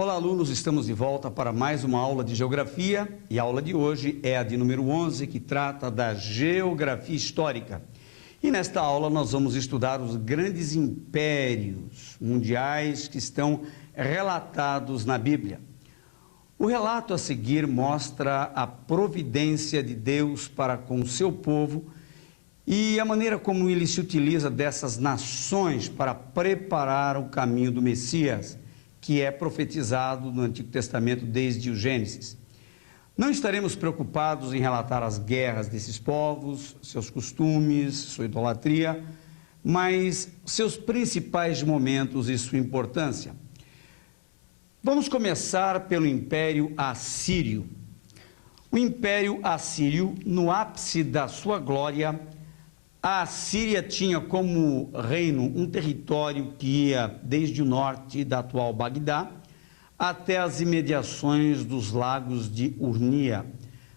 Olá, alunos, estamos de volta para mais uma aula de Geografia e a aula de hoje é a de número 11, que trata da Geografia Histórica. E nesta aula nós vamos estudar os grandes impérios mundiais que estão relatados na Bíblia. O relato a seguir mostra a providência de Deus para com o seu povo e a maneira como ele se utiliza dessas nações para preparar o caminho do Messias, que é profetizado no Antigo Testamento desde o Gênesis. Não estaremos preocupados em relatar as guerras desses povos, seus costumes, sua idolatria, mas seus principais momentos e sua importância. Vamos começar pelo Império Assírio. O Império Assírio, no ápice da sua glória, a Síria tinha como reino um território que ia desde o norte da atual Bagdá até as imediações dos lagos de Urnia,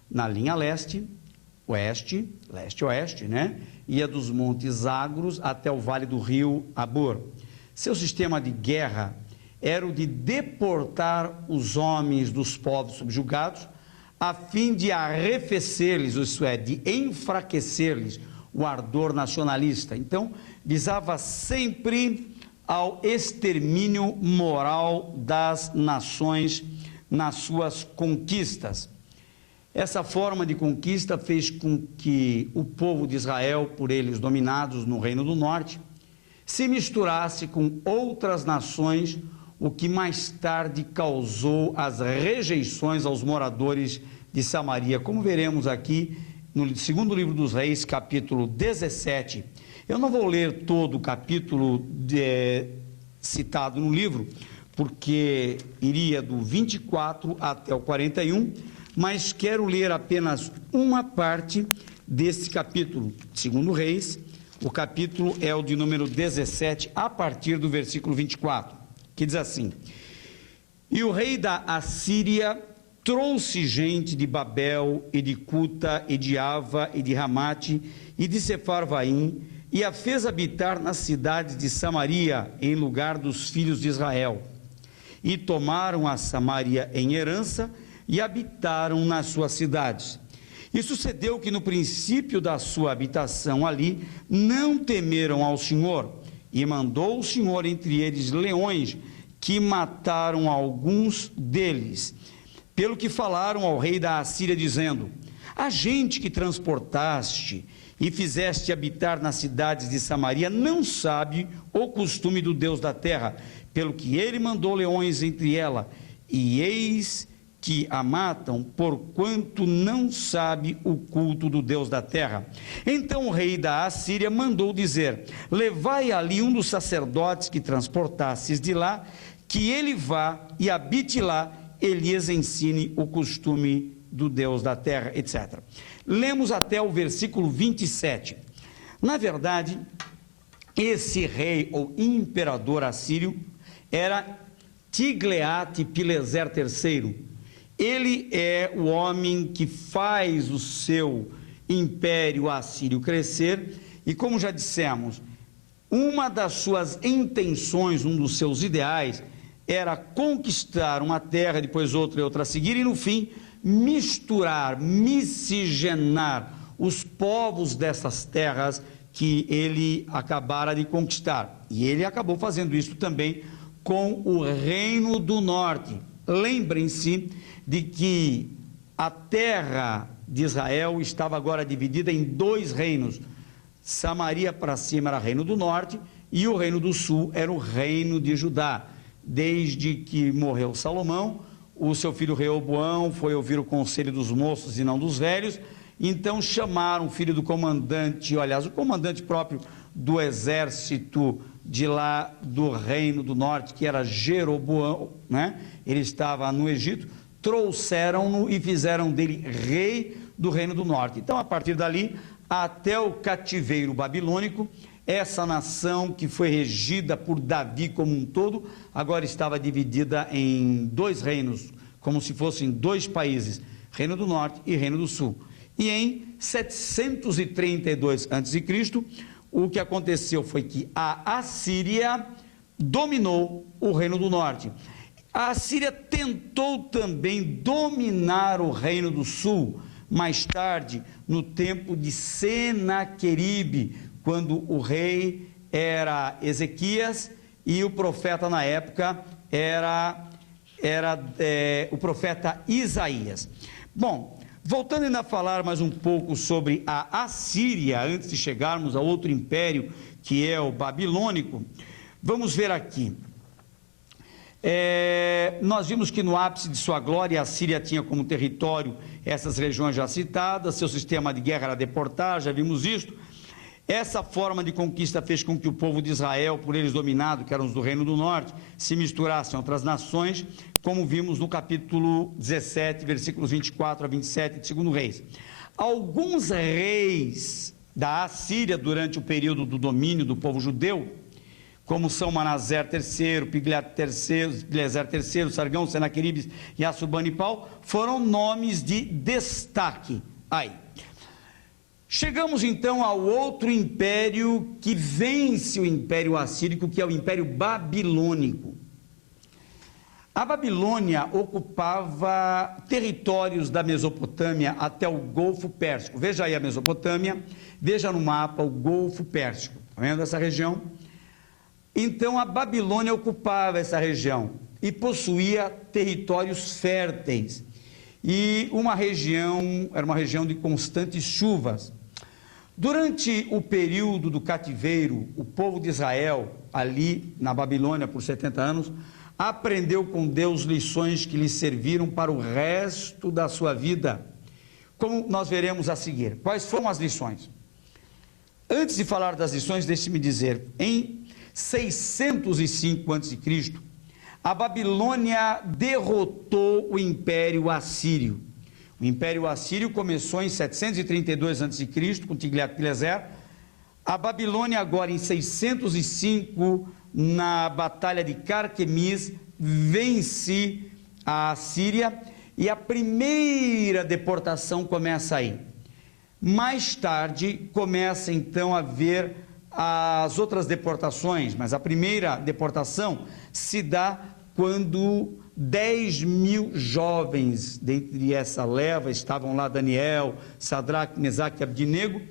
na linha leste-oeste, né? Ia dos montes Zagros até o vale do rio Abor. Seu sistema de guerra era o de deportar os homens dos povos subjugados a fim de arrefecer-lhes, isto é, de enfraquecer-lhes o ardor nacionalista. Então, visava sempre ao extermínio moral das nações nas suas conquistas. Essa forma de conquista fez com que o povo de Israel, por eles dominados no Reino do Norte, se misturasse com outras nações, o que mais tarde causou as rejeições aos moradores de Samaria, como veremos aqui no segundo livro dos Reis, capítulo 17. Eu não vou ler todo o capítulo citado no livro, porque iria do 24 até o 41, mas quero ler apenas uma parte desse capítulo. Segundo Reis, o capítulo é o de número 17, a partir do versículo 24, que diz assim: E o rei da Assíria trouxe gente de Babel, e de Cuta, e de Ava, e de Ramate, e de Sefarvaim, e a fez habitar nas cidades de Samaria, em lugar dos filhos de Israel. E tomaram a Samaria em herança, e habitaram nas suas cidades. E sucedeu que no princípio da sua habitação ali, não temeram ao Senhor, e mandou o Senhor entre eles leões, que mataram alguns deles. Pelo que falaram ao rei da Assíria, dizendo: a gente que transportaste e fizeste habitar nas cidades de Samaria não sabe o costume do Deus da terra, pelo que ele mandou leões entre ela, e eis que a matam, porquanto não sabe o culto do Deus da terra. Então o rei da Assíria mandou dizer: levai ali um dos sacerdotes que transportastes de lá, que ele vá e habite lá, ele lhes ensine o costume do Deus da terra, etc. Lemos até o versículo 27. Na verdade, esse rei ou imperador assírio era Tigleat-Pileser III. Ele é o homem que faz o seu império assírio crescer e, como já dissemos, uma das suas intenções, um dos seus ideais, era conquistar uma terra, depois outra e outra a seguir, e no fim misturar, miscigenar os povos dessas terras que ele acabara de conquistar. E ele acabou fazendo isso também com o Reino do Norte. Lembrem-se de que a terra de Israel estava agora dividida em dois reinos. Samaria para cima era Reino do Norte e o Reino do Sul era o Reino de Judá. Desde que morreu Salomão, o seu filho Reoboão foi ouvir o conselho dos moços e não dos velhos, então chamaram o filho do comandante, aliás, o comandante próprio do exército de lá do Reino do Norte, que era Jeroboão, né? Ele estava no Egito, trouxeram-no e fizeram dele rei do Reino do Norte. Então, a partir dali, até o cativeiro babilônico, essa nação que foi regida por Davi como um todo, agora estava dividida em dois reinos, como se fossem dois países, Reino do Norte e Reino do Sul. E em 732 a.C., o que aconteceu foi que a Assíria dominou o Reino do Norte. A Assíria tentou também dominar o reino do sul, mais tarde, no tempo de Senaqueribe, quando o rei era Ezequias e o profeta na época era o profeta Isaías. Bom, voltando ainda a falar mais um pouco sobre a Assíria, antes de chegarmos a outro império, que é o babilônico, vamos ver aqui. Nós vimos que no ápice de sua glória, a Síria tinha como território essas regiões já citadas, seu sistema de guerra era deportar, já vimos isto. Essa forma de conquista fez com que o povo de Israel, por eles dominado, que eram os do Reino do Norte, se misturassem a outras nações, como vimos no capítulo 17, versículos 24 a 27 de 2 Reis. Alguns reis da Assíria, durante o período do domínio do povo judeu, como são Manassés III, Pileser III, Sargão, Senaqueribes e Assurbanipal, foram nomes de destaque aí. Chegamos então ao outro império que vence o Império Assírico, que é o Império Babilônico. A Babilônia ocupava territórios da Mesopotâmia até o Golfo Pérsico. Veja aí a Mesopotâmia, veja no mapa o Golfo Pérsico, está vendo essa região? Então a Babilônia ocupava essa região e possuía territórios férteis e era uma região de constantes chuvas. Durante o período do cativeiro, o povo de Israel, ali na Babilônia por 70 anos, aprendeu com Deus lições que lhe serviram para o resto da sua vida, como nós veremos a seguir. Quais foram as lições? Antes de falar das lições, deixe-me dizer, em 605 a.C., a Babilônia derrotou o Império Assírio. O Império Assírio começou em 732 a.C., com Tiglat-Pileser. A Babilônia, agora em 605, na Batalha de Carquemis, vence a Assíria e a primeira deportação começa aí. Mais tarde, começa então a haver as outras deportações, mas a primeira deportação se dá quando 10.000 jovens, dentre essa leva, estavam lá Daniel, Sadraque, Mesaque e Abdinego,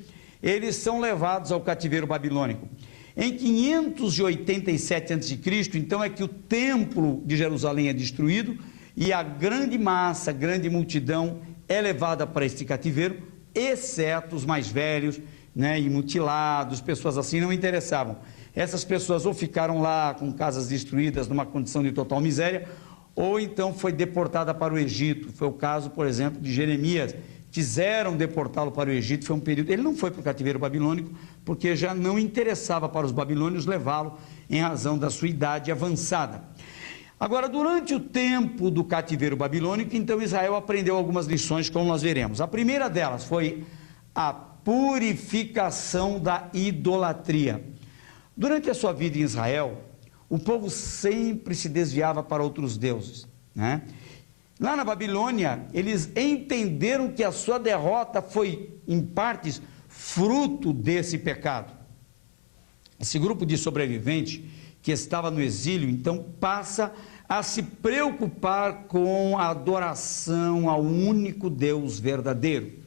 eles são levados ao cativeiro babilônico. Em 587 a.C., então é que o templo de Jerusalém é destruído e a grande massa, a grande multidão é levada para este cativeiro, exceto os mais velhos, e mutilados, pessoas assim não interessavam. Essas pessoas ou ficaram lá com casas destruídas numa condição de total miséria, ou então foi deportada para o Egito. Foi o caso, por exemplo, de Jeremias. Quiseram deportá-lo para o Egito, foi um período... Ele não foi para o cativeiro babilônico, porque já não interessava para os babilônios levá-lo em razão da sua idade avançada. Agora, durante o tempo do cativeiro babilônico, então Israel aprendeu algumas lições, como nós veremos. A primeira delas foi a purificação da idolatria. Durante a sua vida em Israel, o povo sempre se desviava para outros deuses, Lá na Babilônia, eles entenderam que a sua derrota foi, em partes, fruto desse pecado. Esse grupo de sobreviventes que estava no exílio, então, passa a se preocupar com a adoração ao único Deus verdadeiro.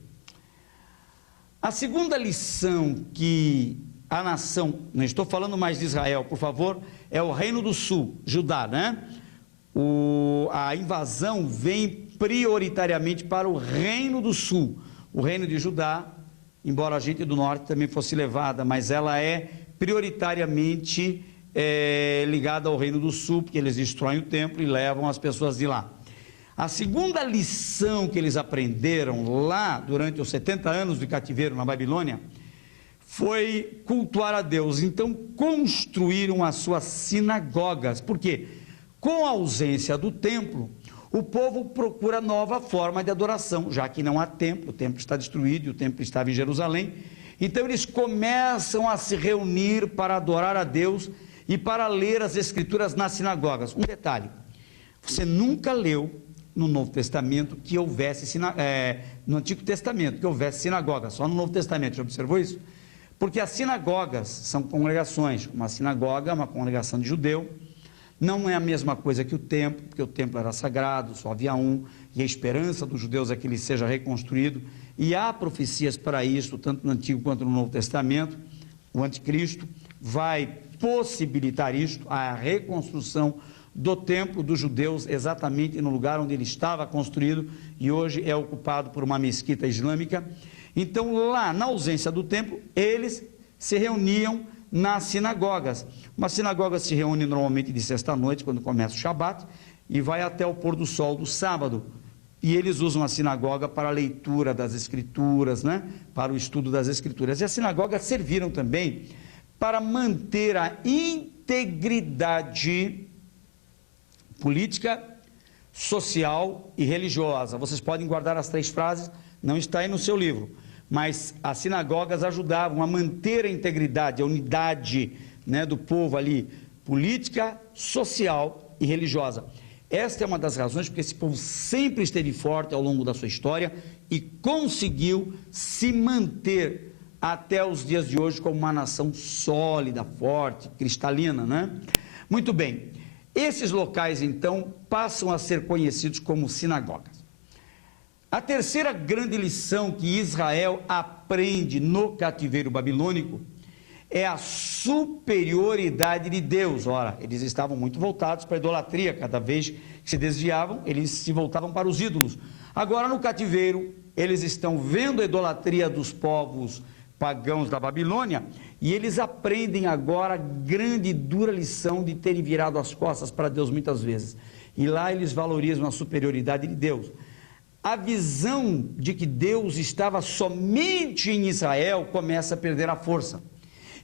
A segunda lição que a nação, não estou falando mais de Israel, por favor, é o Reino do Sul, Judá, a invasão vem prioritariamente para o Reino do Sul. O Reino de Judá, embora a gente do Norte também fosse levada, mas ela é prioritariamente ligada ao Reino do Sul, porque eles destroem o templo e levam as pessoas de lá. A segunda lição que eles aprenderam lá, durante os 70 anos de cativeiro na Babilônia, foi cultuar a Deus. Então, construíram as suas sinagogas. Por quê? Com a ausência do templo, o povo procura nova forma de adoração, já que não há templo, o templo está destruído e o templo estava em Jerusalém. Então, eles começam a se reunir para adorar a Deus e para ler as Escrituras nas sinagogas. Um detalhe, você nunca leu no Novo Testamento que houvesse, no Antigo Testamento, que houvesse sinagoga, só no Novo Testamento, já observou isso? Porque as sinagogas são congregações, uma sinagoga é uma congregação de judeu, Não é a mesma coisa que o templo, porque o templo era sagrado, só havia um, e a esperança dos judeus é que ele seja reconstruído, e há profecias para isso, tanto no Antigo quanto no Novo Testamento. O anticristo vai possibilitar isto, a reconstrução do templo dos judeus, exatamente no lugar onde ele estava construído, e hoje é ocupado por uma mesquita islâmica. Então, lá, na ausência do templo, eles se reuniam nas sinagogas. Uma sinagoga se reúne normalmente de sexta-noite, quando começa o Shabat, e vai até o pôr do sol do sábado. E eles usam a sinagoga para a leitura das Escrituras, né? Para o estudo das Escrituras. E as sinagogas serviram também para manter a integridade política, social e religiosa. Vocês podem guardar as 3 frases, não está aí no seu livro. Mas as sinagogas ajudavam a manter a integridade, a unidade, né, do povo ali, política, social e religiosa. Esta é uma das razões porque esse povo sempre esteve forte ao longo da sua história e conseguiu se manter até os dias de hoje como uma nação sólida, forte, cristalina, né? Muito bem, esses locais então passam a ser conhecidos como sinagogas. A terceira grande lição que Israel aprende no cativeiro babilônico é a superioridade de Deus. Ora, eles estavam muito voltados para a idolatria, cada vez que se desviavam, eles se voltavam para os ídolos. Agora, no cativeiro, eles estão vendo a idolatria dos povos pagãos da Babilônia, e eles aprendem agora a grande e dura lição de terem virado as costas para Deus muitas vezes. E lá eles valorizam a superioridade de Deus. A visão de que Deus estava somente em Israel começa a perder a força.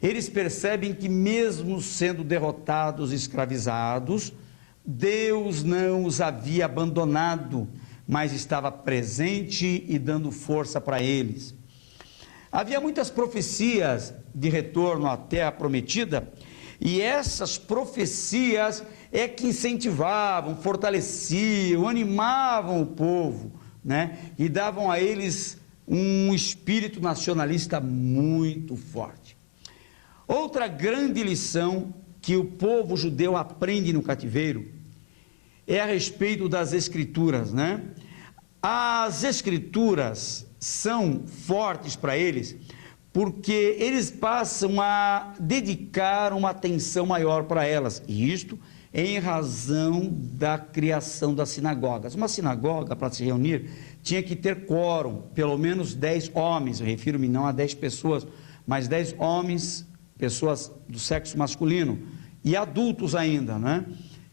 Eles percebem que mesmo sendo derrotados e escravizados, Deus não os havia abandonado, mas estava presente e dando força para eles. Havia muitas profecias de retorno à terra prometida, e essas profecias é que incentivavam, fortaleciam, animavam o povo, né? E davam a eles um espírito nacionalista muito forte. Outra grande lição que o povo judeu aprende no cativeiro é a respeito das Escrituras, né? As Escrituras são fortes para eles porque eles passam a dedicar uma atenção maior para elas, e isto em razão da criação das sinagogas. Uma sinagoga, para se reunir, tinha que ter quórum, pelo menos 10 homens, eu refiro-me não a 10 pessoas, mas 10 homens, pessoas do sexo masculino, e adultos ainda, né?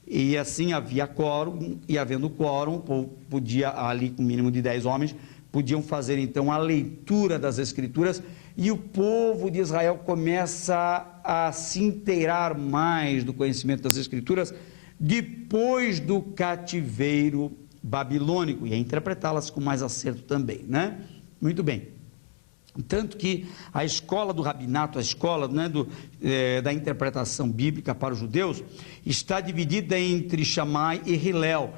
E assim havia quórum, e havendo quórum, o povo podia, ali com o mínimo de 10 homens, podiam fazer então a leitura das Escrituras, e o povo de Israel começa a se inteirar mais do conhecimento das Escrituras depois do cativeiro babilônico, e a interpretá-las com mais acerto também, né? Muito bem. Tanto que a escola do rabinato, a escola, né, da interpretação bíblica para os judeus, está dividida entre Shammai e Hillel,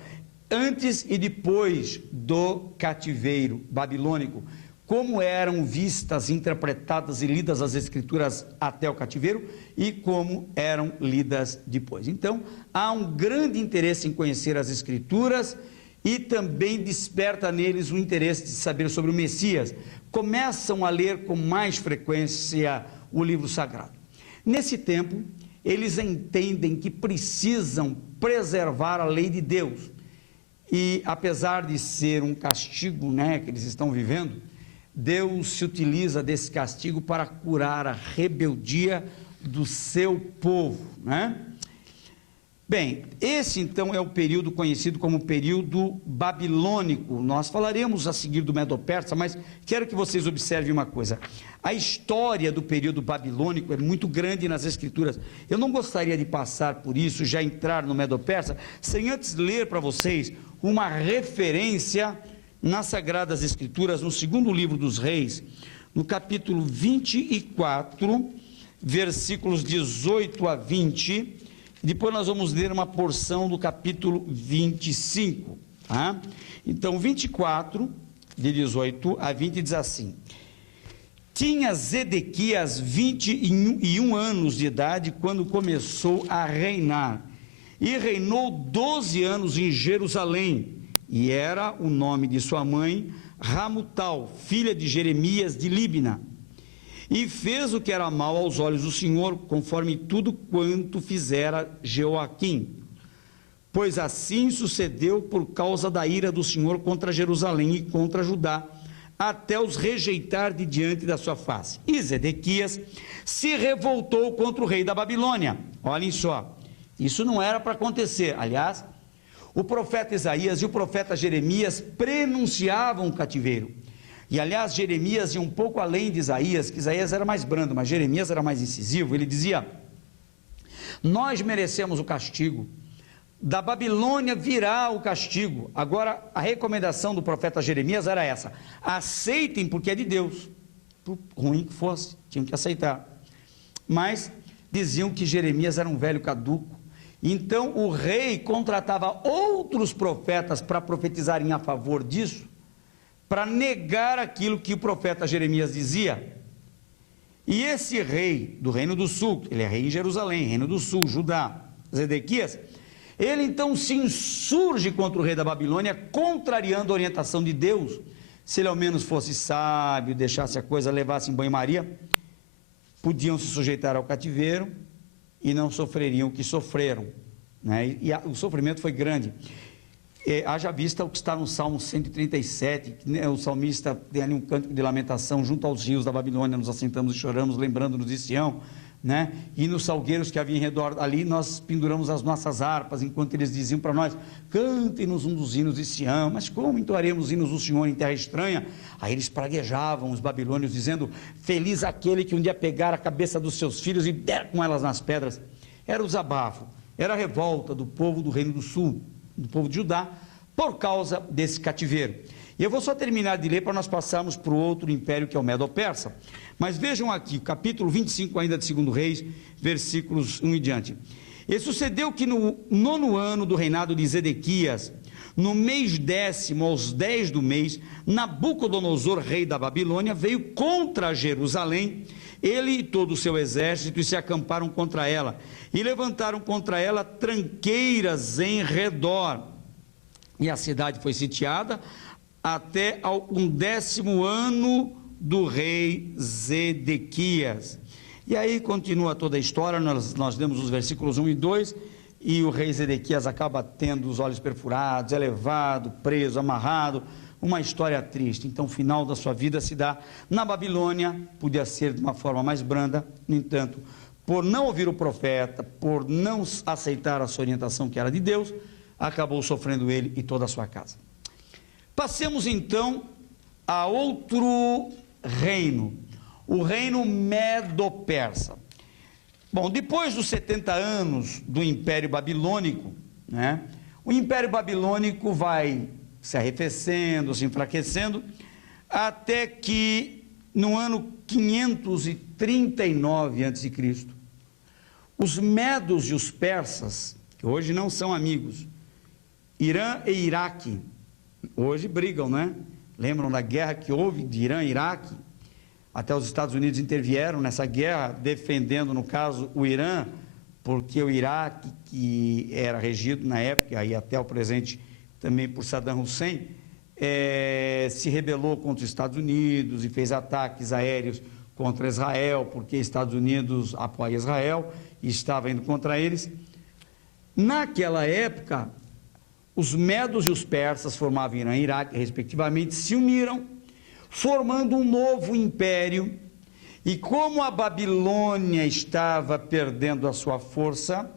antes e depois do cativeiro babilônico. Como eram vistas, interpretadas e lidas as Escrituras até o cativeiro e como eram lidas depois. Então, há um grande interesse em conhecer as Escrituras e também desperta neles o interesse de saber sobre o Messias. Começam a ler com mais frequência o livro sagrado. Nesse tempo, eles entendem que precisam preservar a lei de Deus. E apesar de ser um castigo, né, que eles estão vivendo, Deus se utiliza desse castigo para curar a rebeldia do seu povo, né? Bem, esse então é o período conhecido como período babilônico. Nós falaremos a seguir do Medo-Persa, mas quero que vocês observem uma coisa. A história do período babilônico é muito grande nas Escrituras. Eu não gostaria de passar por isso, já entrar no Medo-Persa, sem antes ler para vocês uma referência nas Sagradas Escrituras, no segundo livro dos Reis, no capítulo 24, versículos 18 a 20, depois nós vamos ler uma porção do capítulo 25, tá? Então, 24, de 18 a 20, diz assim: Tinha Zedequias 21 anos de idade quando começou a reinar, e reinou 12 anos em Jerusalém, e era o nome de sua mãe Ramutal, filha de Jeremias de Líbna. E fez o que era mal aos olhos do Senhor, conforme tudo quanto fizera Jeoaquim. Pois assim sucedeu por causa da ira do Senhor contra Jerusalém e contra Judá, até os rejeitar de diante da sua face. E Zedequias se revoltou contra o rei da Babilônia. Olhem só, isso não era para acontecer. Aliás, o profeta Isaías e o profeta Jeremias prenunciavam o cativeiro. E aliás, Jeremias ia um pouco além de Isaías, que Isaías era mais brando, mas Jeremias era mais incisivo. Ele dizia: nós merecemos o castigo, da Babilônia virá o castigo. Agora, a recomendação do profeta Jeremias era essa: aceitem porque é de Deus. Por ruim que fosse, tinham que aceitar. Mas diziam que Jeremias era um velho caduco. Então o rei contratava outros profetas para profetizarem a favor disso, para negar aquilo que o profeta Jeremias dizia. E esse rei do Reino do Sul, ele é rei em Jerusalém, Reino do Sul, Judá, Zedequias, ele então se insurge contra o rei da Babilônia, contrariando a orientação de Deus. Se ele ao menos fosse sábio, deixasse a coisa, levasse em banho-maria, podiam se sujeitar ao cativeiro e não sofreriam o que sofreram, né? O sofrimento foi grande. Haja vista o que está no Salmo 137, que, né, o salmista tem ali um cântico de lamentação: junto aos rios da Babilônia nos assentamos e choramos, lembrando-nos de Sião, né? E nos salgueiros que havia em redor ali, nós penduramos as nossas harpas, enquanto eles diziam para nós: cantem-nos um dos hinos de Sião. Mas como entoaremos hinos do Senhor em terra estranha? Aí eles praguejavam, os babilônios, dizendo: feliz aquele que um dia pegar a cabeça dos seus filhos e der com elas nas pedras. Era o desabafo, era a revolta do povo do Reino do Sul, do povo de Judá, por causa desse cativeiro. E eu vou só terminar de ler para nós passarmos para o outro império, que é o Medo-Persa. Mas vejam aqui, capítulo 25 ainda de 2 Reis, versículos 1 e diante. E sucedeu que no 9º ano do reinado de Zedequias, no mês 10º, aos 10 do mês, Nabucodonosor, rei da Babilônia, veio contra Jerusalém, ele e todo o seu exército, e se acamparam contra ela, e levantaram contra ela tranqueiras em redor. E a cidade foi sitiada até ao 10º ano do rei Zedequias. E aí continua toda a história, nós lemos os versículos 1 e 2, e o rei Zedequias acaba tendo os olhos perfurados, é levado, preso, amarrado, uma história triste. Então o final da sua vida se dá na Babilônia. Podia ser de uma forma mais branda, no entanto, por não ouvir o profeta, por não aceitar a sua orientação, que era de Deus, acabou sofrendo ele e toda a sua casa. Passemos então a outro reino, o reino Medo-Persa. Bom, depois dos 70 anos do Império Babilônico, né, o Império Babilônico vai se arrefecendo, se enfraquecendo, até que no ano 539 a.C., os medos e os persas, que hoje não são amigos, Irã e Iraque, hoje brigam, né? Lembram da guerra que houve de Irã e Iraque? Até os Estados Unidos intervieram nessa guerra, defendendo, no caso, o Irã, porque o Iraque, que era regido na época, e até o presente também por Saddam Hussein, se rebelou contra os Estados Unidos e fez ataques aéreos contra Israel, porque Estados Unidos apoia Israel e estava indo contra eles. Naquela época, os medos e os persas formavam Irã e Iraque, respectivamente, se uniram, formando um novo império. E como a Babilônia estava perdendo a sua força,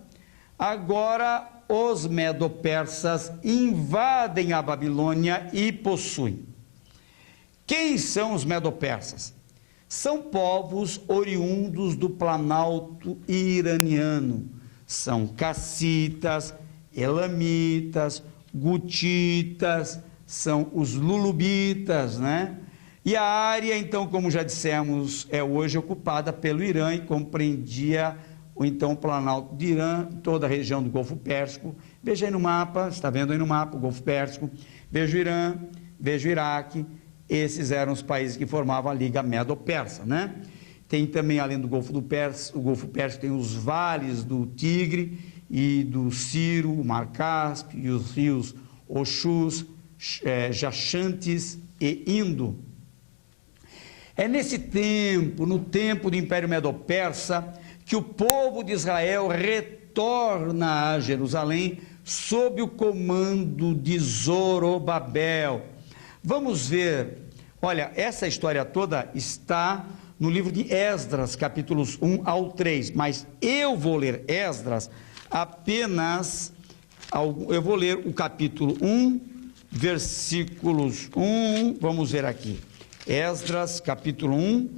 agora os medo-persas invadem a Babilônia e possuem. Quem são os medo-persas? São povos oriundos do Planalto iraniano. São cassitas, elamitas, gutitas, são os lulubitas, né? E a área, então, como já dissemos, é hoje ocupada pelo Irã e compreendia o então Planalto de Irã, toda a região do Golfo Pérsico. Veja aí no mapa, está vendo aí no mapa o Golfo Pérsico, veja o Irã, veja o Iraque, esses eram os países que formavam a Liga Medo-Persa, né? Tem também, além do Golfo Pérsico, tem os vales do Tigre e do Ciro, o Mar Cáspio, e os rios Oxus, Jaxantes e Indo. É nesse tempo, no tempo do Império Medo-Persa, que o povo de Israel retorna a Jerusalém sob o comando de Zorobabel. Vamos ver, olha, essa história toda está no livro de Esdras, capítulos 1 ao 3, mas eu vou ler Esdras apenas, eu vou ler o capítulo 1, versículos 1, vamos ver aqui, Esdras, capítulo 1,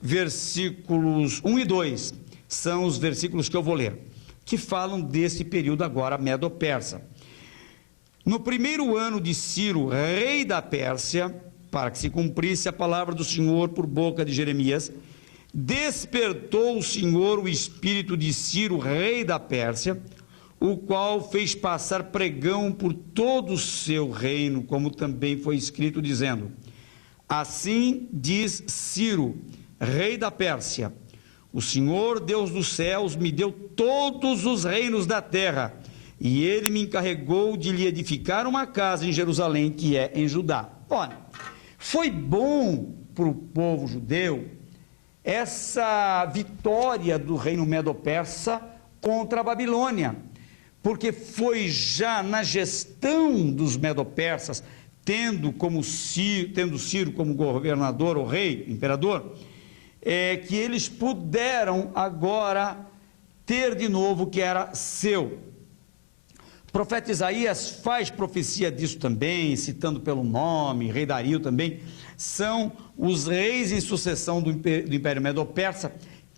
versículos 1 e 2, são os versículos que eu vou ler, que falam desse período agora medo-persa. No primeiro ano de Ciro, rei da Pérsia, para que se cumprisse a palavra do Senhor por boca de Jeremias, despertou o Senhor o espírito de Ciro, rei da Pérsia, o qual fez passar pregão por todo o seu reino, como também foi escrito, dizendo: assim diz Ciro, rei da Pérsia: o Senhor, Deus dos céus, me deu todos os reinos da terra, e ele me encarregou de lhe edificar uma casa em Jerusalém, que é em Judá. Olha, foi bom para o povo judeu essa vitória do reino Medo-Persa contra a Babilônia, porque foi já na gestão dos Medo-Persas, tendo Ciro como governador ou rei, imperador, que eles puderam agora ter de novo o que era seu. O profeta Isaías faz profecia disso também, citando pelo nome, rei Dario também, são os reis em sucessão do Império Medo-Persa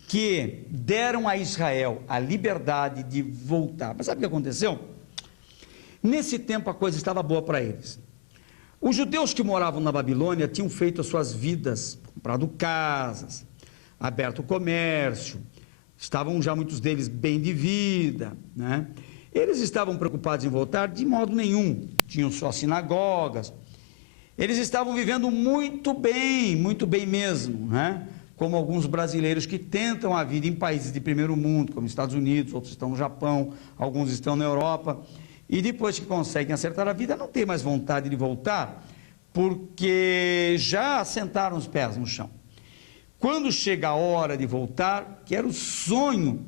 que deram a Israel a liberdade de voltar. Mas sabe o que aconteceu? Nesse tempo a coisa estava boa para eles. Os judeus que moravam na Babilônia tinham feito as suas vidas, comprado casas, aberto comércio, estavam já muitos deles bem de vida, né? Eles estavam preocupados em voltar de modo nenhum, tinham suas sinagogas, eles estavam vivendo muito bem mesmo, né? Como alguns brasileiros que tentam a vida em países de primeiro mundo, como Estados Unidos, outros estão no Japão, alguns estão na Europa, e depois que conseguem acertar a vida, não tem mais vontade de voltar, porque já assentaram os pés no chão. Quando chega a hora de voltar, que era o sonho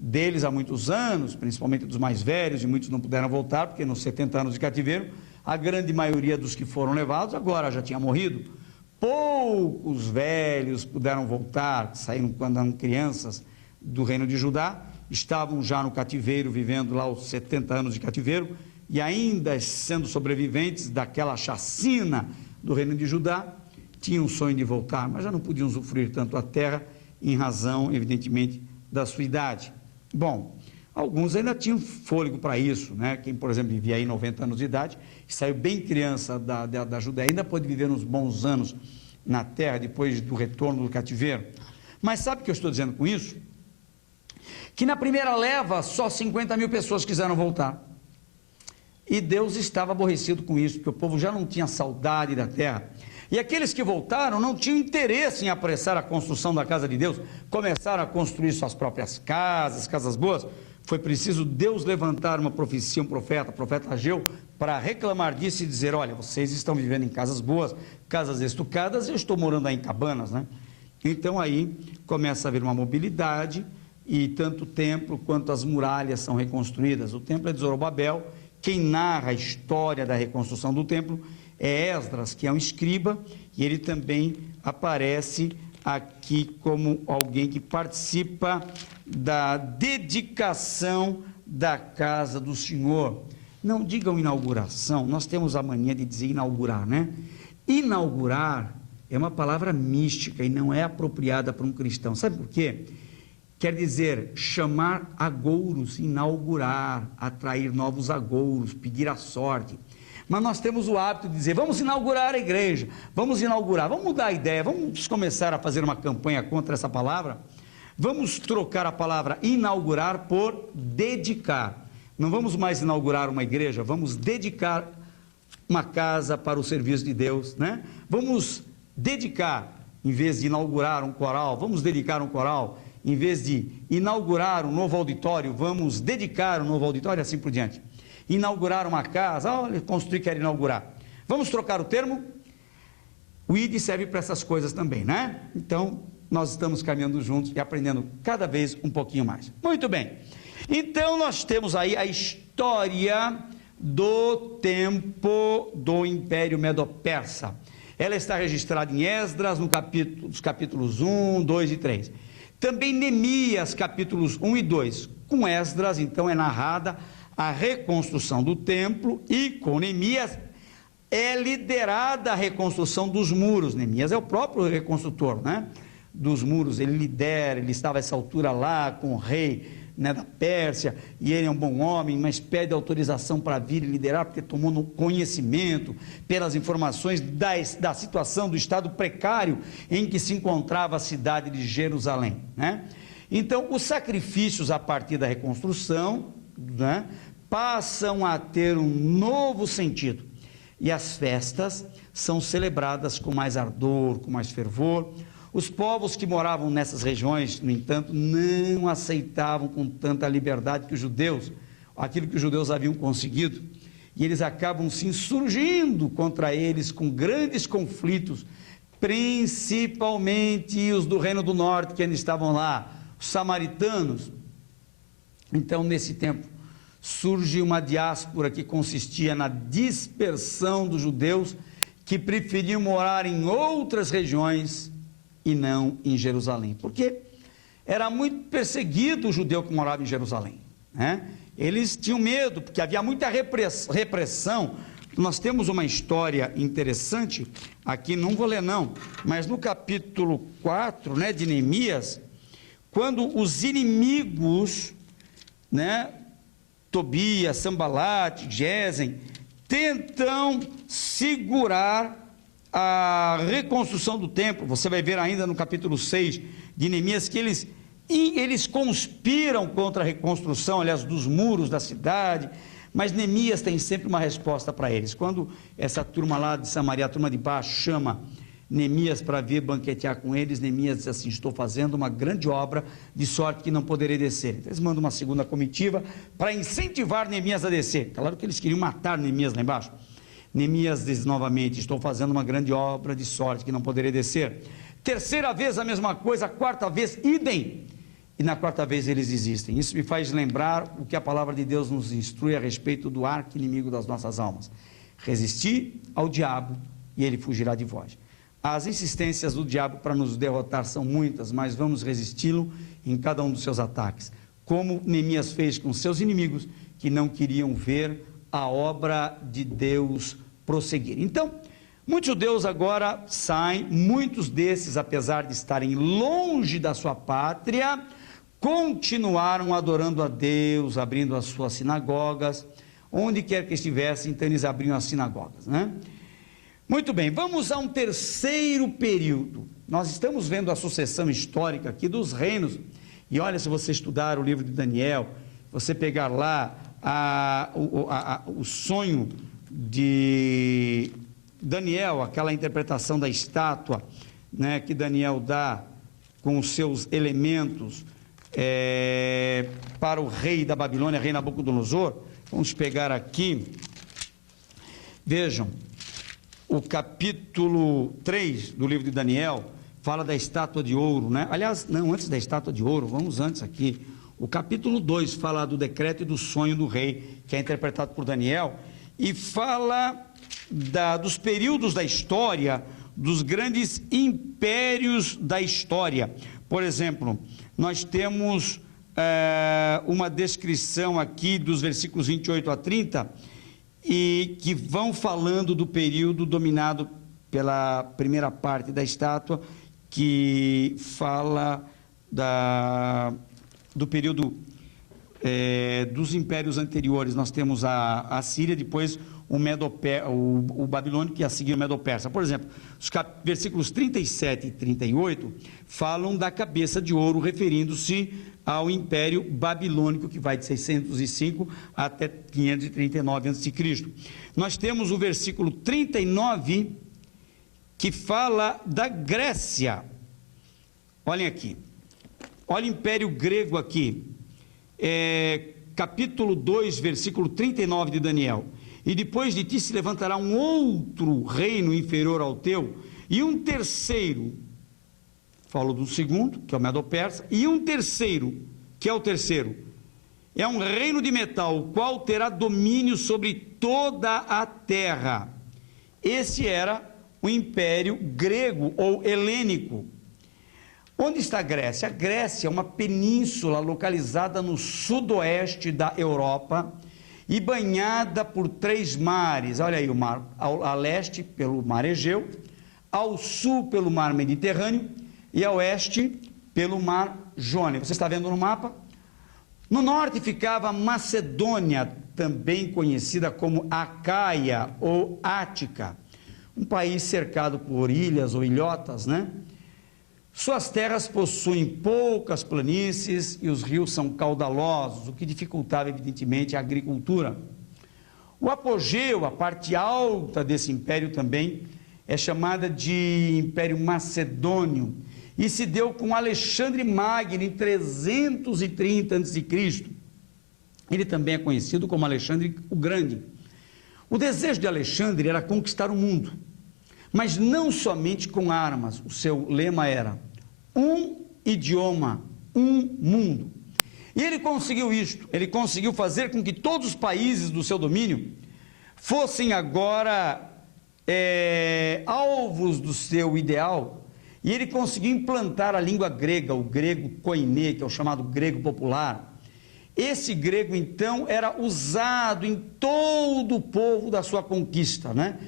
deles há muitos anos, principalmente dos mais velhos, e muitos não puderam voltar, porque nos 70 anos de cativeiro, a grande maioria dos que foram levados agora já tinha morrido. Poucos velhos puderam voltar, saíram quando eram crianças do reino de Judá, estavam já no cativeiro, vivendo lá os 70 anos de cativeiro, e ainda sendo sobreviventes daquela chacina do reino de Judá, tinham o sonho de voltar, mas já não podiam usufruir tanto a terra, em razão, evidentemente, da sua idade. Bom, alguns ainda tinham fôlego para isso, né? Quem, por exemplo, vivia aí 90 anos de idade, e saiu bem criança da Judéia, ainda pôde viver uns bons anos na terra, depois do retorno do cativeiro. Mas sabe o que eu estou dizendo com isso? Que na primeira leva, só 50 mil pessoas quiseram voltar. E Deus estava aborrecido com isso, porque o povo já não tinha saudade da terra. E aqueles que voltaram não tinham interesse em apressar a construção da casa de Deus, começaram a construir suas próprias casas, casas boas. Foi preciso Deus levantar uma profecia, um profeta, o profeta Ageu, para reclamar disso e dizer: olha, vocês estão vivendo em casas boas, casas estucadas, eu estou morando aí em cabanas, né? Então aí começa a haver uma mobilidade, e tanto o templo quanto as muralhas são reconstruídas. O templo é de Zorobabel. Quem narra a história da reconstrução do templo é Esdras, que é um escriba, e ele também aparece aqui como alguém que participa da dedicação da casa do Senhor. Não digam inauguração, nós temos a mania de dizer inaugurar, né? Inaugurar é uma palavra mística e não é apropriada para um cristão. Sabe por quê? Quer dizer, chamar agouros, inaugurar, atrair novos agouros, pedir a sorte. Mas nós temos o hábito de dizer: vamos inaugurar a igreja, vamos inaugurar, vamos mudar a ideia, vamos começar a fazer uma campanha contra essa palavra, vamos trocar a palavra inaugurar por dedicar. Não vamos mais inaugurar uma igreja, vamos dedicar uma casa para o serviço de Deus, né? Vamos dedicar, em vez de inaugurar um coral, vamos dedicar um coral. em vez de inaugurar um novo auditório, vamos dedicar um novo auditório, assim por diante. Inaugurar uma casa, olha, construir, quer inaugurar. Vamos trocar o termo? O ID serve para essas coisas também, né? Então, nós estamos caminhando juntos e aprendendo cada vez um pouquinho mais. Muito bem. Então, nós temos aí a história do tempo do Império Medo-Persa. Ela está registrada em Esdras, nos capítulos 1, 2 e 3. Também Neemias, capítulos 1 e 2. Com Esdras, então, é narrada a reconstrução do templo e com Neemias é liderada a reconstrução dos muros. Neemias é o próprio reconstrutor, né? Dos muros, ele lidera, ele estava a essa altura lá com o rei, né, da Pérsia, e ele é um bom homem, mas pede autorização para vir e liderar, porque tomou no conhecimento, pelas informações da situação, do estado precário em que se encontrava a cidade de Jerusalém, né? Então, os sacrifícios a partir da reconstrução, né, passam a ter um novo sentido, e as festas são celebradas com mais ardor, com mais fervor. Os povos que moravam nessas regiões, no entanto, não aceitavam com tanta liberdade que os judeus, aquilo que os judeus haviam conseguido, e eles acabam se insurgindo contra eles com grandes conflitos, principalmente os do Reino do Norte, que ainda estavam lá, os samaritanos. Então, nesse tempo, surge uma diáspora que consistia na dispersão dos judeus que preferiam morar em outras regiões e não em Jerusalém, porque era muito perseguido o judeu que morava em Jerusalém, né? Eles tinham medo, porque havia muita repressão. Nós temos uma história interessante, aqui não vou ler não, mas no capítulo 4, né, de Neemias, quando os inimigos, né, Tobias, Sambalate, Gesem, tentam segurar a reconstrução do templo. Você vai ver ainda no capítulo 6 de Neemias que eles conspiram contra a reconstrução, aliás, dos muros da cidade, mas Neemias tem sempre uma resposta para eles. Quando essa turma lá de Samaria, a turma de baixo, chama Neemias para vir banquetear com eles, Neemias diz assim: estou fazendo uma grande obra, de sorte que não poderei descer. Então, eles mandam uma segunda comitiva para incentivar Neemias a descer. Claro que eles queriam matar Neemias lá embaixo. Neemias diz novamente: estou fazendo uma grande obra, de sorte que não poderei descer. Terceira vez a mesma coisa, a quarta vez, idem. E na quarta vez eles desistem. Isso me faz lembrar o que a palavra de Deus nos instrui a respeito do arqui-inimigo das nossas almas: resistir ao diabo e ele fugirá de vós. As insistências do diabo para nos derrotar são muitas, mas vamos resisti-lo em cada um dos seus ataques, como Neemias fez com seus inimigos que não queriam ver a obra de Deus prosseguir. Então, muitos judeus agora saem, muitos desses, apesar de estarem longe da sua pátria, continuaram adorando a Deus, abrindo as suas sinagogas, onde quer que estivessem, então eles abriam as sinagogas, né? Muito bem, vamos a um terceiro período. Nós estamos vendo a sucessão histórica aqui dos reinos, e olha, se você estudar o livro de Daniel, você pegar lá o sonho de Daniel, aquela interpretação da estátua, né, que Daniel dá com os seus elementos para o rei da Babilônia, rei Nabucodonosor. Vamos pegar aqui, vejam, o capítulo 3 do livro de Daniel fala da estátua de ouro, né? Aliás, não, antes da estátua de ouro, vamos antes aqui. O capítulo 2 fala do decreto e do sonho do rei, que é interpretado por Daniel, e fala dos períodos da história, dos grandes impérios da história. Por exemplo, nós temos uma descrição aqui dos versículos 28 a 30, e que vão falando do período dominado pela primeira parte da estátua, que fala do período dos impérios anteriores. Nós temos a Síria, depois o babilônico, que a seguir o Medo-Persa. Por exemplo, os versículos 37 e 38 falam da cabeça de ouro, referindo-se ao Império Babilônico, que vai de 605 até 539 a.C. Nós temos o versículo 39, que fala da Grécia. Olhem aqui, Olha o Império Grego aqui, capítulo 2, versículo 39 de Daniel. E depois de ti se levantará um outro reino inferior ao teu, e um terceiro, falou do segundo, que é o Medo-Persa, e um terceiro, que é o terceiro, é um reino de metal, o qual terá domínio sobre toda a terra. Esse era o Império Grego ou Helênico. Onde está a Grécia? A Grécia é uma península localizada no sudoeste da Europa e banhada por 3 mares. Olha aí o mar, a leste pelo mar Egeu, ao sul pelo mar Mediterrâneo e a oeste pelo mar Jônico. Você está vendo no mapa? No norte ficava Macedônia, também conhecida como Acaia ou Ática, um país cercado por ilhas ou ilhotas, né? Suas terras possuem poucas planícies e os rios são caudalosos, o que dificultava evidentemente a agricultura. O apogeu, a parte alta desse império também, é chamada de Império Macedônio, e se deu com Alexandre Magno em 330 a.C. Ele também é conhecido como Alexandre o Grande. O desejo de Alexandre era conquistar o mundo, mas não somente com armas. O seu lema era um idioma, um mundo. E ele conseguiu isto, ele conseguiu fazer com que todos os países do seu domínio fossem agora alvos do seu ideal. E ele conseguiu implantar a língua grega, o grego koiné, que é o chamado grego popular. Esse grego, então, era usado em todo o povo da sua conquista, né?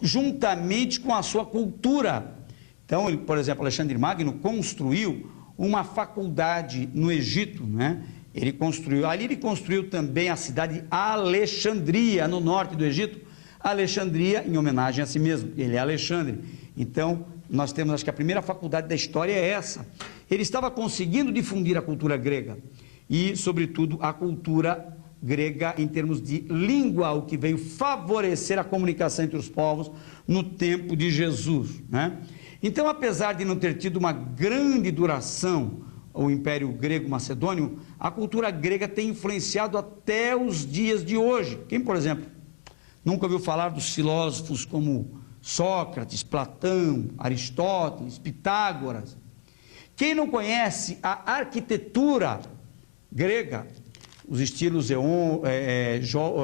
Juntamente com a sua cultura. Então, ele, por exemplo, Alexandre Magno construiu uma faculdade no Egito, né? Ele construiu também a cidade de Alexandria, no norte do Egito. Alexandria, em homenagem a si mesmo, ele é Alexandre. Então, nós temos, acho que a primeira faculdade da história é essa. Ele estava conseguindo difundir a cultura grega e, sobretudo, a cultura grega em termos de língua, o que veio favorecer a comunicação entre os povos no tempo de Jesus, né? Então, apesar de não ter tido uma grande duração, o Império Grego-Macedônio, a cultura grega tem influenciado até os dias de hoje. Quem, por exemplo, nunca ouviu falar dos filósofos como Sócrates, Platão, Aristóteles, Pitágoras? Quem não conhece a arquitetura grega, os estilos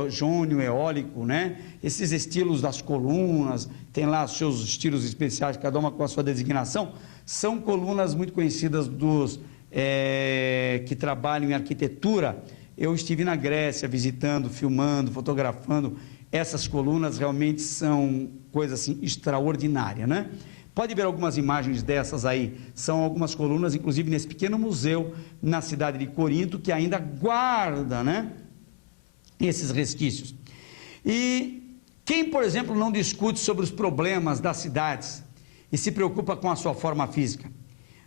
jônio, eólico, né? Esses estilos das colunas, tem lá os seus estilos especiais, cada uma com a sua designação, são colunas muito conhecidas dos que trabalham em arquitetura. Eu estive na Grécia visitando, filmando, fotografando. Essas colunas realmente são coisa assim extraordinária, né? Pode ver algumas imagens dessas aí, são algumas colunas, inclusive nesse pequeno museu na cidade de Corinto, que ainda guarda, né, esses resquícios. E quem, por exemplo, não discute sobre os problemas das cidades e se preocupa com a sua forma física?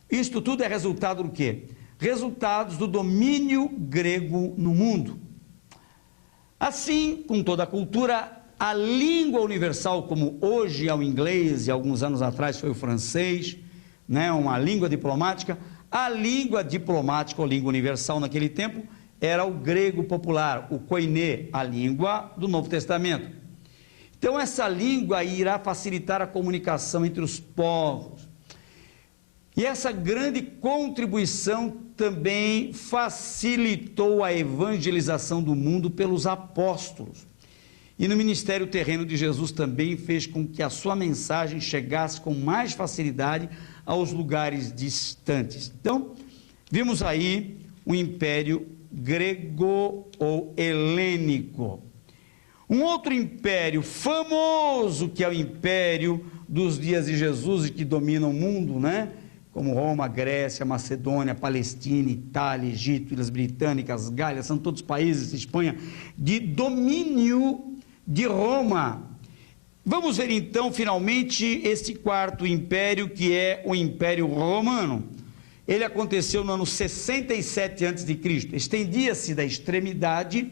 Isto tudo é resultado do quê? Resultados do domínio grego no mundo. Assim, com toda a cultura, a língua universal, como hoje é o inglês e alguns anos atrás foi o francês, né, uma língua diplomática, a língua diplomática ou língua universal naquele tempo era o grego popular, o koiné, a língua do Novo Testamento. Então essa língua irá facilitar a comunicação entre os povos. E essa grande contribuição também facilitou a evangelização do mundo pelos apóstolos. E no ministério terreno de Jesus também fez com que a sua mensagem chegasse com mais facilidade aos lugares distantes. Então, vimos aí o Império Grego ou Helênico. Um outro império famoso, que é o Império dos dias de Jesus e que domina o mundo, né? Como Roma, Grécia, Macedônia, Palestina, Itália, Egito, Ilhas Britânicas, Gália, são todos países, Espanha, de domínio de Roma. Vamos ver então finalmente esse quarto império, que é o Império Romano. Ele aconteceu no ano 67 a.C., estendia-se da extremidade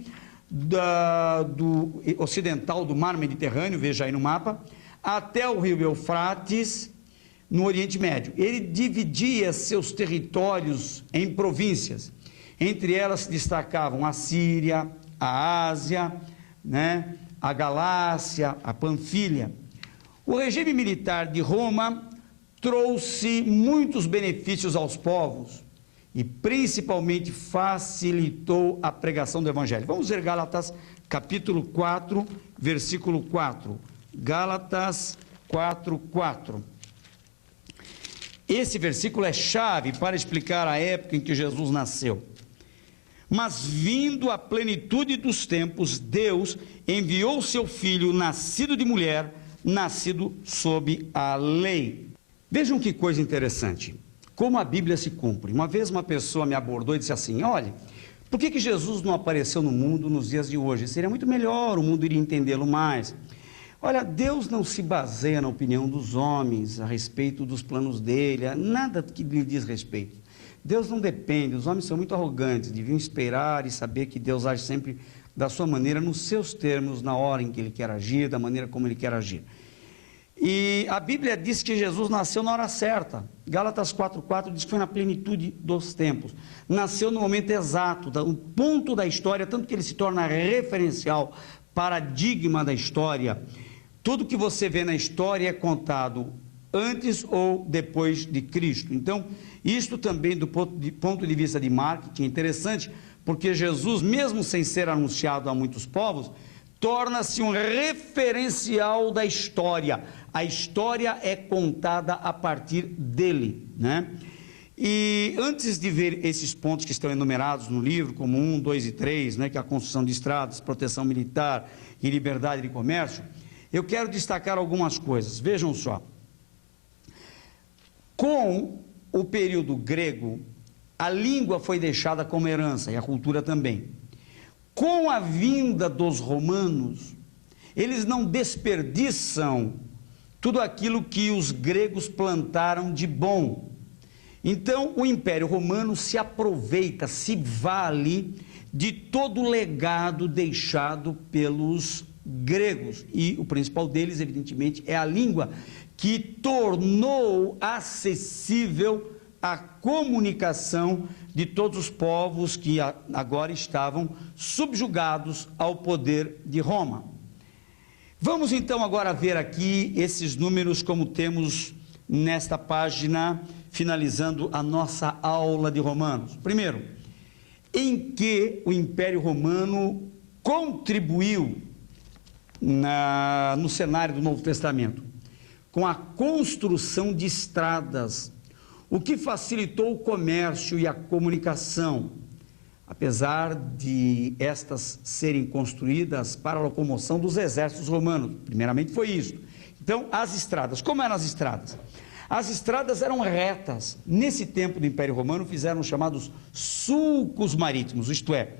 do ocidental do mar Mediterrâneo, veja aí no mapa, até o rio Eufrates, no Oriente Médio. Ele dividia seus territórios em províncias. Entre elas se destacavam a Síria, a Ásia, né, a Galácia, a Panfilha. O regime militar de Roma trouxe muitos benefícios aos povos e principalmente facilitou a pregação do Evangelho. Vamos ver Gálatas capítulo 4, versículo 4. Gálatas 4:4. Esse versículo é chave para explicar a época em que Jesus nasceu. Mas vindo a plenitude dos tempos, Deus enviou seu filho, nascido de mulher, nascido sob a lei. Vejam que coisa interessante, como a Bíblia se cumpre. Uma vez uma pessoa me abordou e disse assim: olha, por que Jesus não apareceu no mundo nos dias de hoje? Seria muito melhor, o mundo iria entendê-lo mais. Olha, Deus não se baseia na opinião dos homens a respeito dos planos dele, nada que lhe diz respeito. Deus não depende, os homens são muito arrogantes, deviam esperar e saber que Deus age sempre da sua maneira, nos seus termos, na hora em que ele quer agir, da maneira como ele quer agir. E a Bíblia diz que Jesus nasceu na hora certa. Gálatas 4:4 diz que foi na plenitude dos tempos. Nasceu no momento exato, o ponto da história, tanto que ele se torna referencial, paradigma da história. Tudo que você vê na história é contado antes ou depois de Cristo. Então, isto também do ponto de vista de marketing é interessante, porque Jesus, mesmo sem ser anunciado a muitos povos, torna-se um referencial da história. A história é contada a partir dele, né? E antes de ver esses pontos que estão enumerados no livro, como 1, 2 e 3, né, que é a construção de estradas, proteção militar e liberdade de comércio, eu quero destacar algumas coisas. Vejam só. Com o período grego, a língua foi deixada como herança, e a cultura também. Com a vinda dos romanos, eles não desperdiçam tudo aquilo que os gregos plantaram de bom. Então, o Império Romano se aproveita, se vale de todo o legado deixado pelos gregos. E o principal deles, evidentemente, é a língua, que tornou acessível a comunicação de todos os povos que agora estavam subjugados ao poder de Roma. Vamos então agora ver aqui esses números como temos nesta página, finalizando a nossa aula de Romanos. Primeiro, em que o Império Romano contribuiu no cenário do Novo Testamento? Com a construção de estradas, o que facilitou o comércio e a comunicação, apesar de estas serem construídas para a locomoção dos exércitos romanos. Primeiramente foi isso. Então, as estradas. Como eram as estradas? As estradas eram retas. Nesse tempo do Império Romano, fizeram os chamados sulcos marítimos, isto é,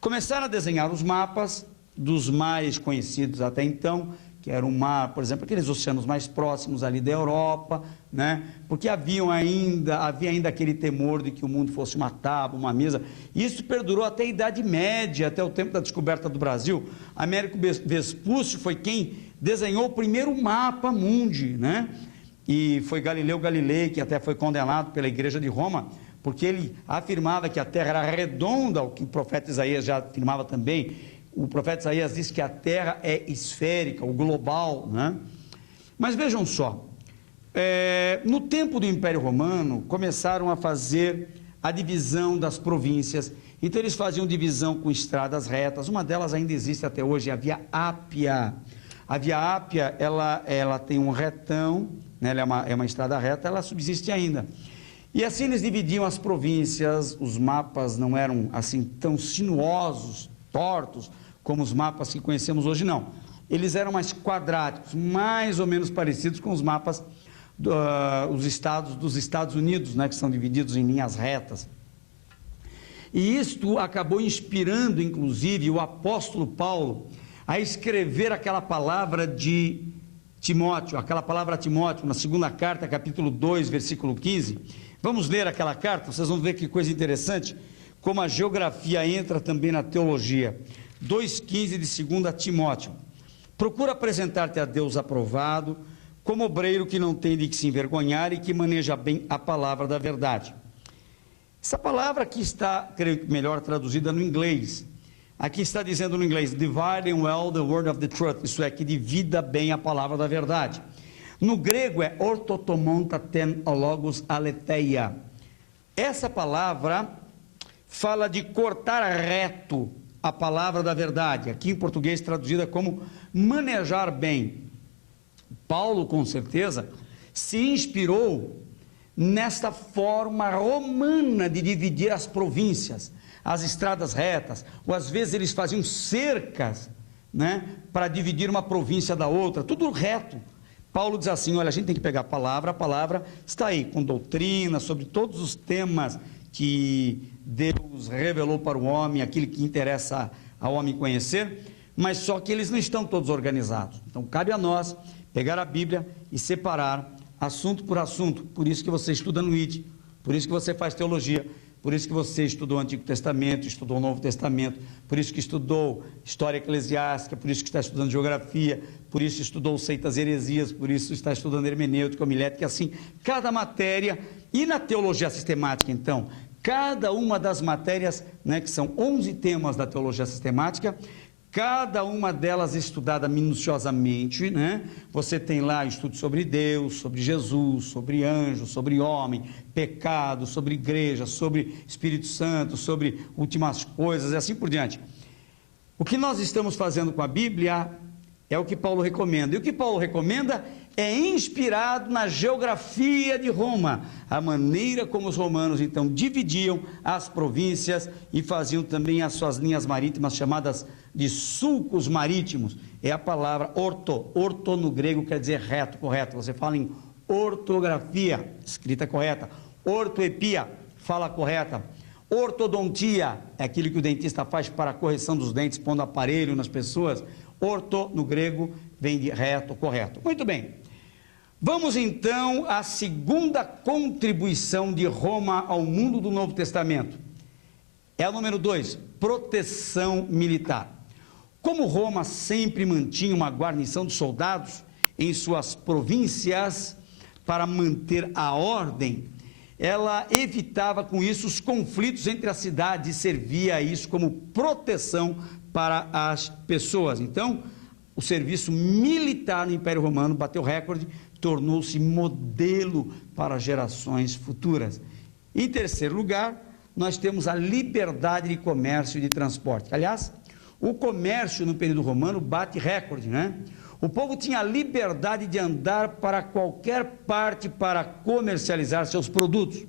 começaram a desenhar os mapas dos mares conhecidos até então, que era o mar, por exemplo, aqueles oceanos mais próximos ali da Europa, né? Porque havia ainda aquele temor de que o mundo fosse uma tábua, uma mesa. Isso perdurou até a Idade Média, até o tempo da descoberta do Brasil. Américo Vespúcio foi quem desenhou o primeiro mapa mundi, né? E foi Galileu Galilei, que até foi condenado pela Igreja de Roma, porque ele afirmava que a Terra era redonda, o que o profeta Isaías já afirmava também. O profeta Isaías diz que a Terra é esférica, o global, né? Mas vejam só, no tempo do Império Romano, começaram a fazer a divisão das províncias. Então eles faziam divisão com estradas retas, uma delas ainda existe até hoje, a Via Ápia. A Via Ápia, ela tem um retão, né? Ela é uma estrada reta, ela subsiste ainda. E assim eles dividiam as províncias, os mapas não eram assim tão sinuosos, tortos, como os mapas que conhecemos hoje, não. Eles eram mais quadráticos, mais ou menos parecidos com os mapas dos Estados Unidos, né, que são divididos em linhas retas. E isto acabou inspirando, inclusive, o apóstolo Paulo a escrever aquela palavra de Timóteo, aquela palavra a Timóteo, na segunda carta, capítulo 2, versículo 15. Vamos ler aquela carta, vocês vão ver que coisa interessante, como a geografia entra também na teologia. 2,15 de 2 Timóteo. Procura apresentar-te a Deus aprovado, como obreiro que não tem de que se envergonhar e que maneja bem a palavra da verdade. Essa palavra aqui está, creio que melhor traduzida no inglês. Aqui está dizendo no inglês, dividing well the word of the truth, isso é, que divida bem a palavra da verdade. No grego é ortotomonta ten ologos aletheia. Essa palavra fala de cortar reto a palavra da verdade, aqui em português traduzida como manejar bem. Paulo, com certeza, se inspirou nesta forma romana de dividir as províncias, as estradas retas, ou às vezes eles faziam cercas, né, para dividir uma província da outra, tudo reto. Paulo diz assim, olha, a gente tem que pegar a palavra está aí, com doutrina, sobre todos os temas que Deus revelou para o homem, aquilo que interessa ao homem conhecer, mas só que eles não estão todos organizados. Então cabe a nós pegar a Bíblia e separar assunto por assunto. Por isso que você estuda no ID, por isso que você faz teologia, por isso que você estudou o Antigo Testamento, estudou o Novo Testamento, por isso que estudou história eclesiástica, por isso que está estudando geografia, por isso estudou seitas e heresias, por isso está estudando hermenêutica, homilética, assim, cada matéria. E na teologia sistemática, então, cada uma das matérias, né, que são 11 temas da teologia sistemática, cada uma delas estudada minuciosamente, né? Você tem lá estudo sobre Deus, sobre Jesus, sobre anjos, sobre homem, pecado, sobre igreja, sobre Espírito Santo, sobre últimas coisas e assim por diante. O que nós estamos fazendo com a Bíblia é o que Paulo recomenda. E o que Paulo recomenda é inspirado na geografia de Roma, a maneira como os romanos então dividiam as províncias e faziam também as suas linhas marítimas chamadas de sulcos marítimos. É a palavra orto no grego quer dizer reto, correto. Você fala em ortografia, escrita correta. Ortoepia, fala correta. Ortodontia é aquilo que o dentista faz para a correção dos dentes, pondo aparelho nas pessoas. Orto no grego vem de reto, correto. Muito bem. Vamos então à segunda contribuição de Roma ao mundo do Novo Testamento. É a número 2, proteção militar. Como Roma sempre mantinha uma guarnição de soldados em suas províncias para manter a ordem, ela evitava com isso os conflitos entre as cidades e servia isso como proteção para as pessoas. Então, o serviço militar no Império Romano bateu recorde, tornou-se modelo para gerações futuras. Em terceiro lugar, nós temos a liberdade de comércio e de transporte. Aliás, o comércio no período romano bate recorde, né? O povo tinha a liberdade de andar para qualquer parte para comercializar seus produtos,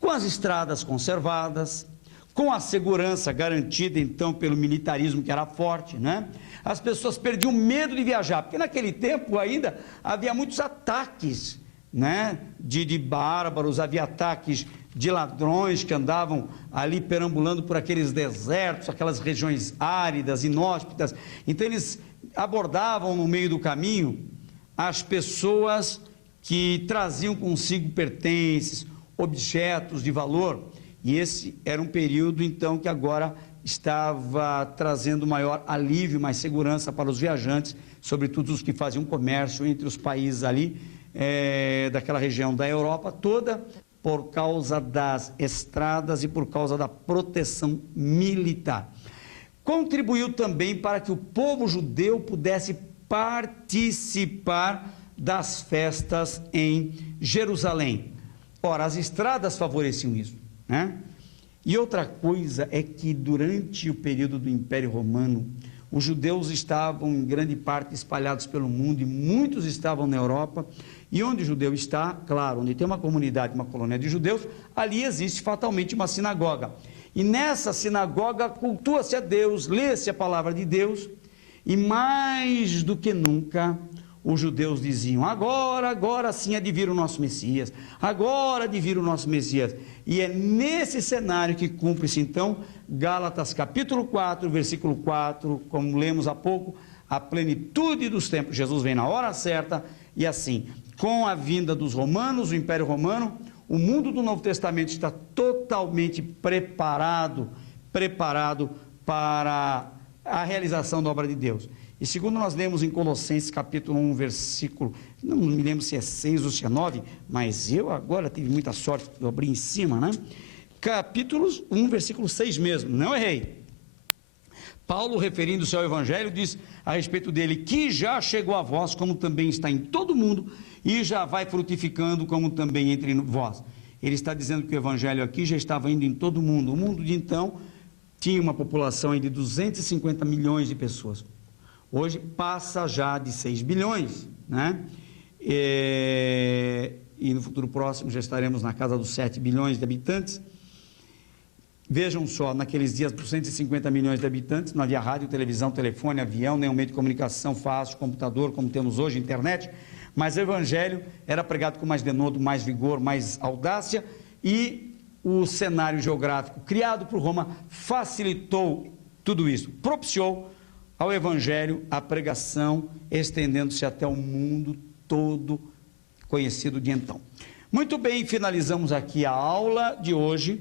com as estradas conservadas, com a segurança garantida então pelo militarismo que era forte, né? As pessoas perdiam medo de viajar, porque naquele tempo ainda havia muitos ataques, né? De bárbaros, havia ataques de ladrões que andavam ali perambulando por aqueles desertos, aquelas regiões áridas, inóspitas. Então eles abordavam no meio do caminho as pessoas que traziam consigo pertences, objetos de valor, e esse era um período então que agora estava trazendo maior alívio, mais segurança para os viajantes, sobretudo os que faziam comércio entre os países ali, daquela região da Europa toda, por causa das estradas e por causa da proteção militar. Contribuiu também para que o povo judeu pudesse participar das festas em Jerusalém. Ora, as estradas favoreciam isso, né? E outra coisa é que durante o período do Império Romano, os judeus estavam em grande parte espalhados pelo mundo e muitos estavam na Europa. E onde o judeu está, claro, onde tem uma comunidade, uma colônia de judeus, ali existe fatalmente uma sinagoga. E nessa sinagoga cultua-se a Deus, lê-se a palavra de Deus, e mais do que nunca os judeus diziam, agora sim há de vir o nosso Messias, agora há de vir o nosso Messias. E é nesse cenário que cumpre-se então Gálatas capítulo 4, versículo 4, como lemos há pouco, a plenitude dos tempos, Jesus vem na hora certa, e assim, com a vinda dos romanos, o Império Romano, o mundo do Novo Testamento está totalmente preparado para a realização da obra de Deus. E segundo nós lemos em Colossenses capítulo 1, versículo, não me lembro se é 6 ou se é 9, mas eu agora tive muita sorte, eu abri em cima, né? Capítulo 1, versículo 6 mesmo, não errei. Paulo, referindo-se ao Evangelho, diz a respeito dele, que já chegou a vós, como também está em todo mundo, e já vai frutificando, como também entre vós. Ele está dizendo que o Evangelho aqui já estava indo em todo mundo. O mundo de então tinha uma população aí de 250 milhões de pessoas. Hoje passa já de 6 bilhões, né? E no futuro próximo já estaremos na casa dos 7 bilhões de habitantes. Vejam só, naqueles dias, 250 milhões de habitantes, não havia rádio, televisão, telefone, avião, nenhum meio de comunicação fácil, computador, como temos hoje, internet, mas o Evangelho era pregado com mais denodo, mais vigor, mais audácia, e o cenário geográfico criado por Roma facilitou tudo isso, propiciou ao Evangelho a pregação, estendendo-se até o mundo todo conhecido de então. Muito bem, finalizamos aqui a aula de hoje,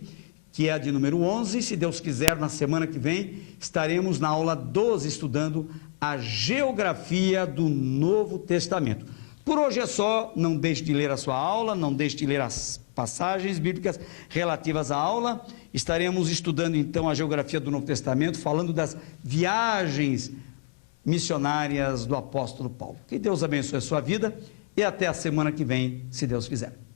que é a de número 11, se Deus quiser, na semana que vem, estaremos na aula 12, estudando a geografia do Novo Testamento. Por hoje é só, não deixe de ler a sua aula, não deixe de ler as passagens bíblicas relativas à aula, estaremos estudando então a geografia do Novo Testamento, falando das viagens missionárias do apóstolo Paulo. Que Deus abençoe a sua vida e até a semana que vem, se Deus quiser.